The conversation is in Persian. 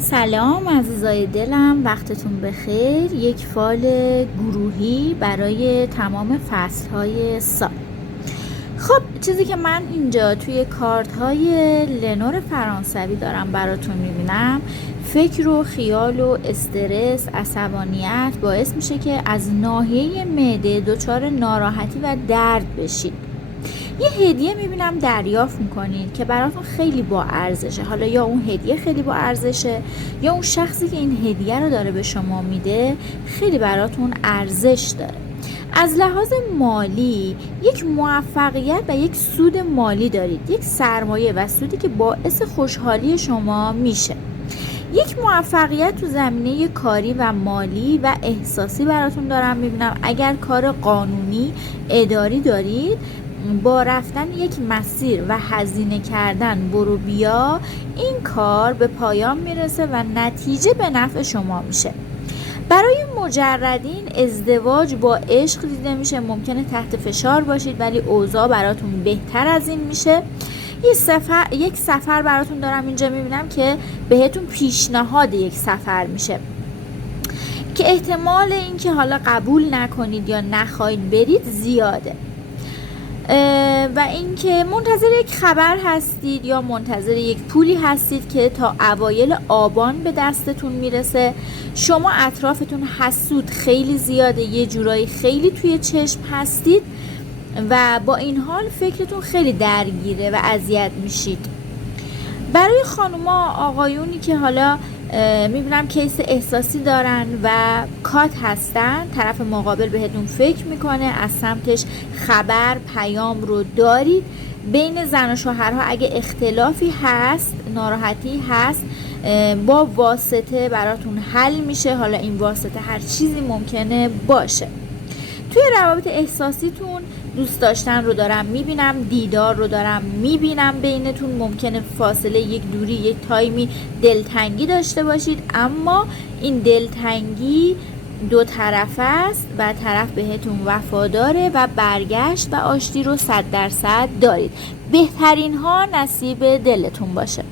سلام عزیزای دلم، وقتتون بخیر. یک فال گروهی برای تمام فصلهای سال. خب چیزی که من اینجا توی کارت های لنور فرانسوی دارم براتون میبینم، فکر و خیال و استرس، عصبانیت باعث میشه که از ناحیه معده دچار ناراحتی و درد بشید. یه هدیه میبینم دریافت میکنید که براتون خیلی با ارزشه. حالا یا اون هدیه خیلی با ارزشه یا اون شخصی که این هدیه رو داره به شما میده خیلی براتون ارزش داره. از لحاظ مالی یک موفقیت و یک سود مالی دارید، یک سرمایه و سودی که باعث خوشحالی شما میشه. یک موفقیت تو زمینه کاری و مالی و احساسی براتون دارم میبینم. اگر کار قانونی اداری دارید، با رفتن یک مسیر و هزینه کردن برو بیا این کار به پایان میرسه و نتیجه به نفع شما میشه. برای مجردین ازدواج با عشق دیده میشه. ممکنه تحت فشار باشید ولی اوضاع براتون بهتر از این میشه. یک سفر براتون دارم اینجا میبینم که بهتون پیشنهاد یک سفر میشه که احتمال اینکه حالا قبول نکنید یا نخواهید برید زیاده. و اینکه منتظر یک خبر هستید یا منتظر یک پولی هستید که تا اوایل آبان به دستتون میرسه. شما اطرافتون حسود خیلی زیاده، یه جورایی خیلی توی چشم هستید و با این حال فکرتون خیلی درگیره و اذیت میشید. برای خانوما آقایونی که حالا میبینم کیس احساسی دارن و کات هستن، طرف مقابل بهتون فکر میکنه، از سمتش خبر پیام رو دارید. بین زن و شوهرها اگه اختلافی هست، ناراحتی هست، با واسطه براتون حل میشه. حالا این واسطه هر چیزی ممکنه باشه. توی روابط احساسیتون دوست داشتن رو دارم میبینم، دیدار رو دارم میبینم بینتون. ممکنه فاصله یک دوری یک تایمی دلتنگی داشته باشید، اما این دلتنگی دو طرفه است و طرف بهتون وفاداره و برگشت و آشتی رو 100% دارید. بهترین ها نصیب دلتون باشه.